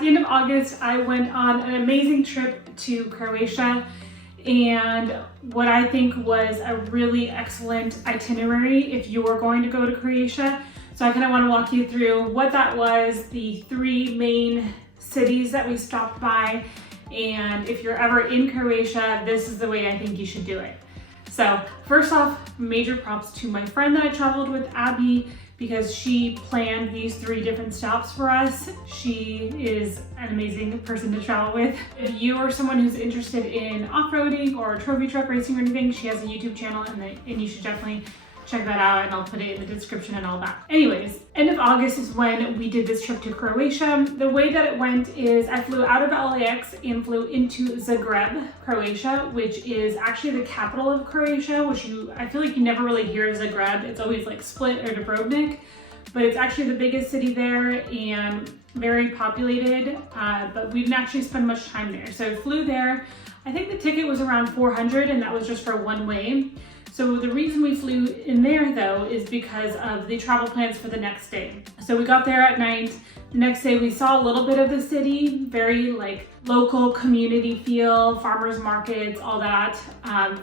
at the end of August, I went on an amazing trip to Croatia, and what I think was a really excellent itinerary if you were going to go to Croatia. So I kind of want to walk you through what that was, the 3 main cities that we stopped by, and if you're ever in Croatia, this is the way I think you should do it. So first off, major props to my friend that I traveled with, Abby, because she planned these 3 different stops for us. She is an amazing person to travel with. If you are someone who's interested in off-roading or trophy truck racing or anything, she has a YouTube channel and you should definitely check that out, and I'll put it in the description and all that. Anyways, end of August is when we did this trip to Croatia. The way that it went is I flew out of LAX and flew into Zagreb, Croatia, which is actually the capital of Croatia, which I feel like you never really hear Zagreb. It's always like Split or Dubrovnik, but it's actually the biggest city there and very populated, but we didn't actually spend much time there. So I flew there. I think the ticket was around $400, and that was just for one way. So the reason we flew in there though is because of the travel plans for the next day. So we got there at night. The next day we saw a little bit of the city, very like local community feel, farmers markets, all that.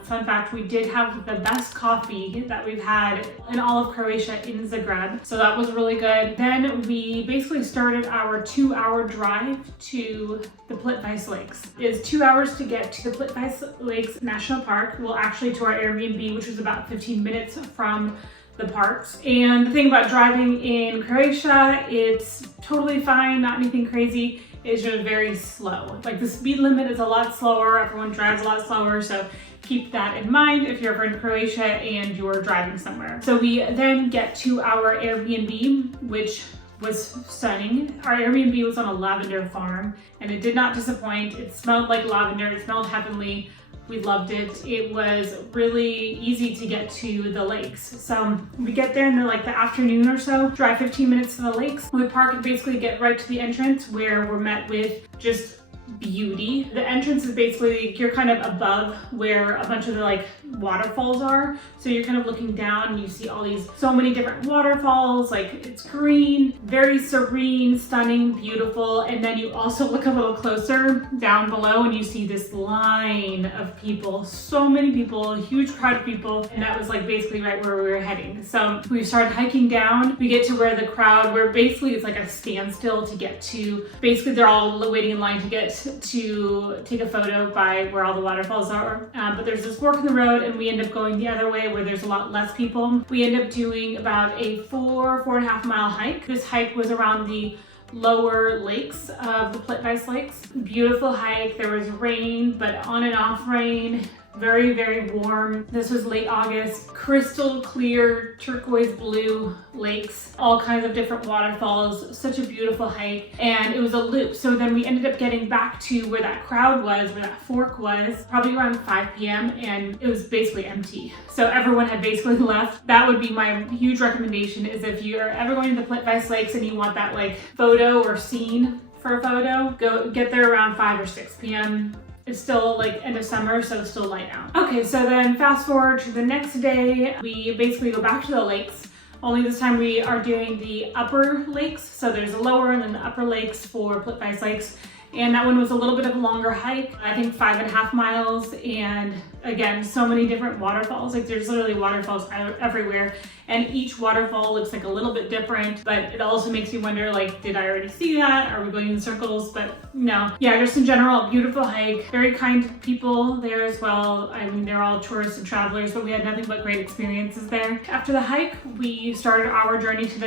Fun fact, we did have the best coffee that we've had in all of Croatia in Zagreb. So that was really good. Then we basically started our 2-hour drive to the Plitvice Lakes. It's 2 hours to get to the Plitvice Lakes National Park. Well, actually to our Airbnb, which was about 15 minutes from the parks. And the thing about driving in Croatia, it's totally fine, not anything crazy. It's just very slow. Like the speed limit is a lot slower. Everyone drives a lot slower. So keep that in mind if you're ever in Croatia and you're driving somewhere. So we then get to our Airbnb, which was stunning. Our Airbnb was on a lavender farm and it did not disappoint. It smelled like lavender. It smelled heavenly. We loved it. It was really easy to get to the lakes. So we get there in the afternoon or so, drive 15 minutes to the lakes. We park and basically get right to the entrance where we're met with just beauty. The entrance is basically, you're kind of above where a bunch of the waterfalls are. So you're kind of looking down and you see so many different waterfalls. It's green, very serene, stunning, beautiful. And then you also look a little closer down below and you see this line of people, so many people, a huge crowd of people. And that was basically right where we were heading. So we started hiking down. We get to where basically it's like a standstill to get to. Basically they're all waiting in line to get to take a photo by where all the waterfalls are. But there's this fork in the road and we end up going the other way where there's a lot less people. We end up doing about a 4.5 mile hike. This hike was around the lower lakes of the Plitvice Lakes. Beautiful hike. There was rain, but on and off rain. Very, very warm. This was late August. Crystal clear, turquoise blue lakes, all kinds of different waterfalls. Such a beautiful hike. And it was a loop. So then we ended up getting back to where that crowd was, where that fork was, probably around 5 p.m. and it was basically empty. So everyone had basically left. That would be my huge recommendation, is if you're ever going to the Plitvice Lakes and you want that photo or scene for a photo, go get there around 5 or 6 p.m. It's still end of summer, so it's still light out. Okay, so then fast forward to the next day, we basically go back to the lakes. Only this time we are doing the upper lakes. So there's a lower and then the upper lakes for Plitvice Lakes. And that one was a little bit of a longer hike, I think 5.5 miles. And again, so many different waterfalls. There's literally waterfalls everywhere. And each waterfall looks a little bit different, but it also makes you wonder, did I already see that? Are we going in circles? But no. Yeah, just in general, beautiful hike. Very kind people there as well. I mean, they're all tourists and travelers, but we had nothing but great experiences there. After the hike, we started our journey to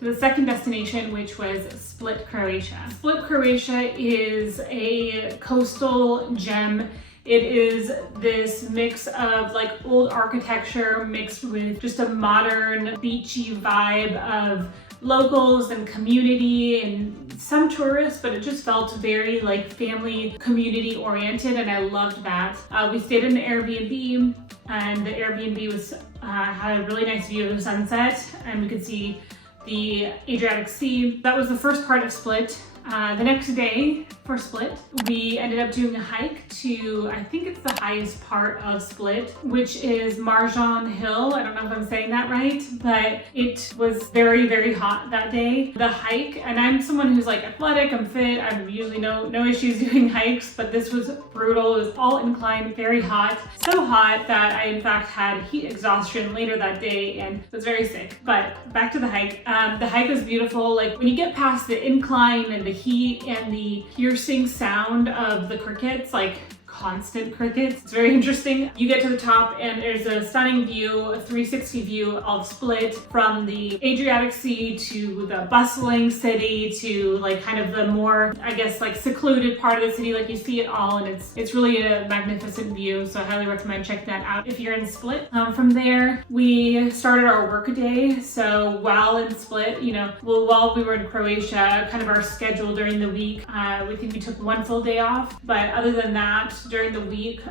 the second destination, which was Split Croatia. Split Croatia is a coastal gem. It is this mix of old architecture mixed with just a modern beachy vibe of locals and community and some tourists, but it just felt very family community oriented, and I loved that. We stayed in an Airbnb, and the Airbnb had a really nice view of the sunset, and we could see the Adriatic Sea. That was the first part of Split. The next day for Split, we ended up doing a hike to, I think it's the highest part of Split, which is Marjan Hill. I don't know if I'm saying that right, but it was very, very hot that day. The hike, and I'm someone who's like athletic, I'm fit, I have usually no issues doing hikes, but this was brutal. It was all inclined, very hot. So hot that I in fact had heat exhaustion later that day and was very sick. But back to the hike. The hike was beautiful. Like when you get past the incline and the heat and the piercing sound of the crickets, like constant crickets. It's very interesting. You get to the top and there's a stunning view, a 360 view of Split from the Adriatic Sea to the bustling city to like kind of the more, I guess, like secluded part of the city. Like you see it all and it's really a magnificent view. So I highly recommend checking that out if you're in Split. From there, we started our work day. So while in Split, while we were in Croatia, kind of our schedule during the week, we think we took one full day off. But other than that, during the week,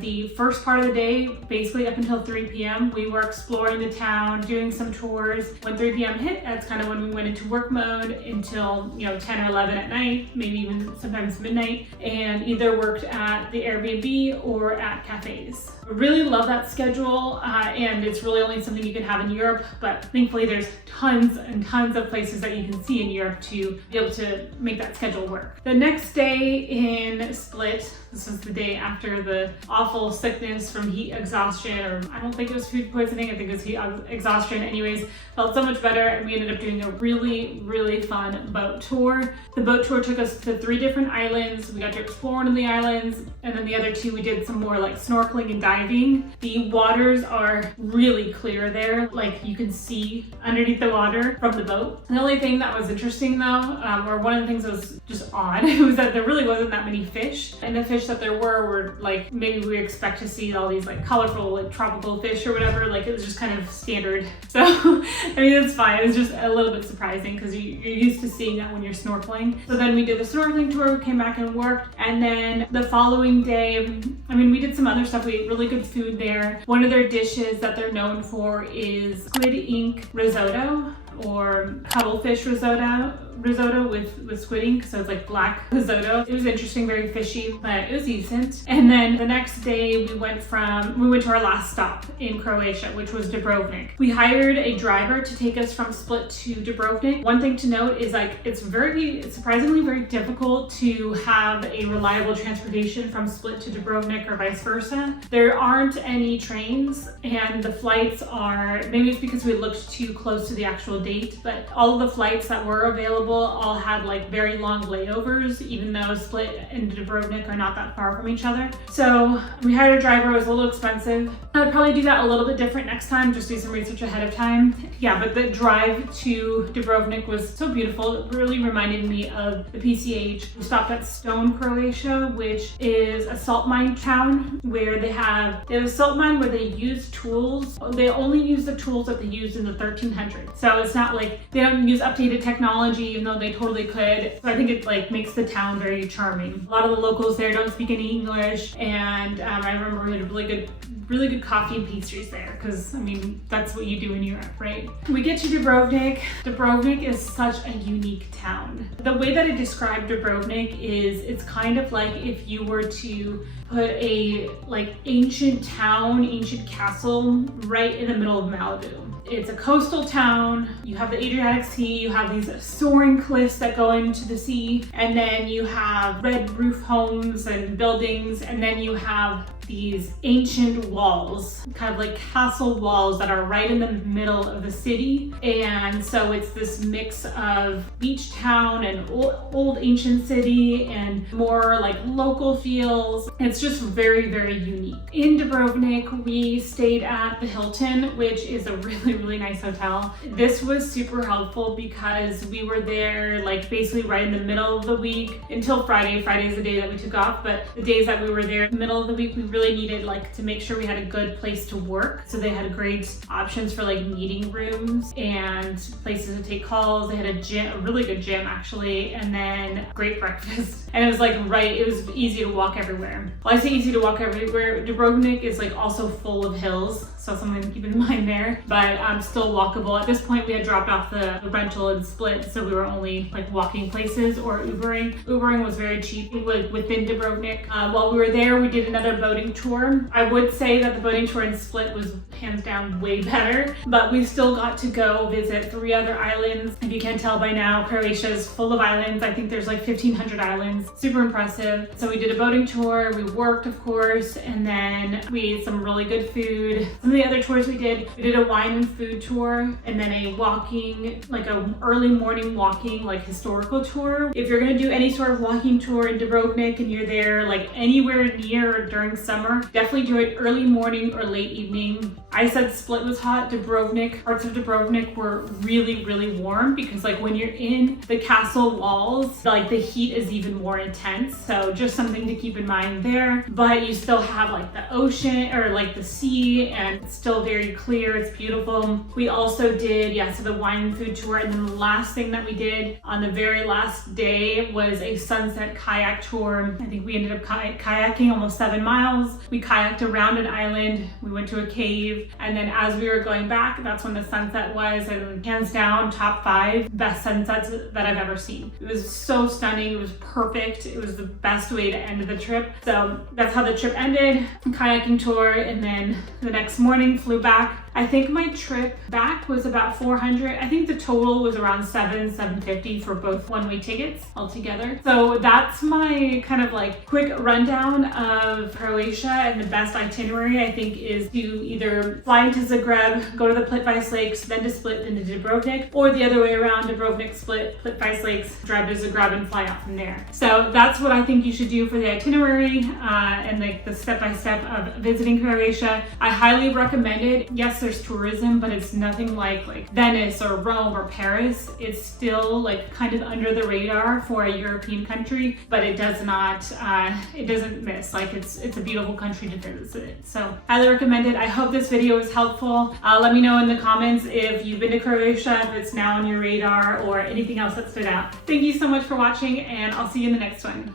the first part of the day, basically up until 3 p.m., we were exploring the town, doing some tours. When 3 p.m. hit, that's kind of when we went into work mode until 10 or 11 at night, maybe even sometimes midnight, and either worked at the Airbnb or at cafes. I really love that schedule, and it's really only something you can have in Europe, but thankfully there's tons and tons of places that you can see in Europe to be able to make that schedule work. The next day in Split, this was the day after the awful sickness from heat exhaustion, or I don't think it was food poisoning, I think it was heat exhaustion. Anyways, felt so much better, and we ended up doing a really, really fun boat tour. The boat tour took us to 3 different islands. We got to explore one of the islands, and then the other 2 we did some more like snorkeling and diving. The waters are really clear there, like you can see underneath the water from the boat. The only thing that was interesting though, or one of the things that was just odd, was that there really wasn't that many fish, and the fish that there were like maybe we expect to see all these like colorful like tropical fish or whatever. Like it was just kind of standard. So I mean, it's fine. It was just a little bit surprising because you're used to seeing that when you're snorkeling. So then we did the snorkeling tour, we came back and worked, and then the following day, I mean, we did some other stuff. We ate really good food there. One of their dishes that they're known for is squid ink risotto, or cuttlefish risotto with squid ink, so it's like black risotto. It was interesting, very fishy, but it was decent. And then the next day we went to our last stop in Croatia, which was Dubrovnik. We hired a driver to take us from Split to Dubrovnik. One thing to note is like it's surprisingly very difficult to have a reliable transportation from Split to Dubrovnik or vice versa. There aren't any trains, and the flights are, maybe it's because we looked too close to the actual date, but all of the flights that were available all had like very long layovers, even though Split and Dubrovnik are not that far from each other. So we hired a driver. It was a little expensive. I'd probably do that a little bit different next time, just do some research ahead of time. Yeah, but the drive to Dubrovnik was so beautiful. It really reminded me of the PCH. We stopped at Stone, Croatia, which is a salt mine town where they have a salt mine where they use tools. They only use the tools that they used in the 1300s. So it's not like they don't use updated technology, even though they totally could. So I think it like makes the town very charming. A lot of the locals there don't speak any English, and I remember we had really good coffee and pastries there, because I mean that's what you do in Europe, right? We get to Dubrovnik. Dubrovnik is such a unique town. The way that I describe Dubrovnik is it's kind of like if you were to put a like ancient town, ancient castle right in the middle of Malibu. It's a coastal town. You have the Adriatic Sea, you have these soaring cliffs that go into the sea, and then you have red roof homes and buildings, and then you have these ancient walls, kind of like castle walls that are right in the middle of the city. And so it's this mix of beach town and old ancient city and more like local feels. It's just very, very unique. In Dubrovnik, we stayed at the Hilton, which is a really nice hotel. This was super helpful because we were there like basically right in the middle of the week until Friday. Friday is the day that we took off, but the days that we were there in the middle of the week, we really needed like to make sure we had a good place to work. So they had great options for like meeting rooms and places to take calls. They had a gym, a really good gym actually, and then great breakfast. And it was like it was easy to walk everywhere. Well, I say easy to walk everywhere. Dubrovnik is like also full of hills. so something to keep in mind there, but still walkable. At this point, we had dropped off the rental in Split, so we were only like walking places or Ubering. Ubering was very cheap. It was within Dubrovnik. While we were there, we did another boating tour. I would say that the boating tour in Split was hands down way better, but we still got to go visit 3 other islands. If you can't tell by now, Croatia is full of islands. I think there's like 1,500 islands. Super impressive. So we did a boating tour, we worked of course, and then we ate some really good food. Some of the other tours we did a wine and food tour, and then a walking, like a early morning walking, like historical tour. If you're gonna do any sort of walking tour in Dubrovnik and you're there like anywhere near or during summer, definitely do it early morning or late evening. I said Split was hot. Dubrovnik, parts of Dubrovnik were really, really warm because like when you're in the castle walls, like the heat is even more intense. So just something to keep in mind there. But you still have like the ocean or like the sea, and it's still very clear. It's beautiful. We also did, so the wine and food tour. And then the last thing that we did on the very last day was a sunset kayak tour. I think we ended up kayaking almost 7 miles. We kayaked around an island. We went to a cave. And then as we were going back, that's when the sunset was, and hands down, top 5 best sunsets that I've ever seen. It was so stunning. It was perfect. It was the best way to end the trip. So that's how the trip ended. Kayaking tour, and then the next morning flew back. I think my trip back was about 400. I think the total was around $750 for both one-way tickets altogether. So that's my kind of like quick rundown of Croatia, and the best itinerary I think is to either fly into Zagreb, go to the Plitvice Lakes, then to Split, then to Dubrovnik, or the other way around, Dubrovnik, Split, Plitvice Lakes, drive to Zagreb and fly out from there. So that's what I think you should do for the itinerary and like the step-by-step of visiting Croatia. I highly recommend it. Yes, there's tourism, but it's nothing like Venice or Rome or Paris. It's still like kind of under the radar for a European country, but it does not, it doesn't miss. Like it's a beautiful country to visit. So highly recommend it. I hope this video was helpful. Let me know in the comments if you've been to Croatia, if it's now on your radar, or anything else that stood out. Thank you so much for watching, and I'll see you in the next one.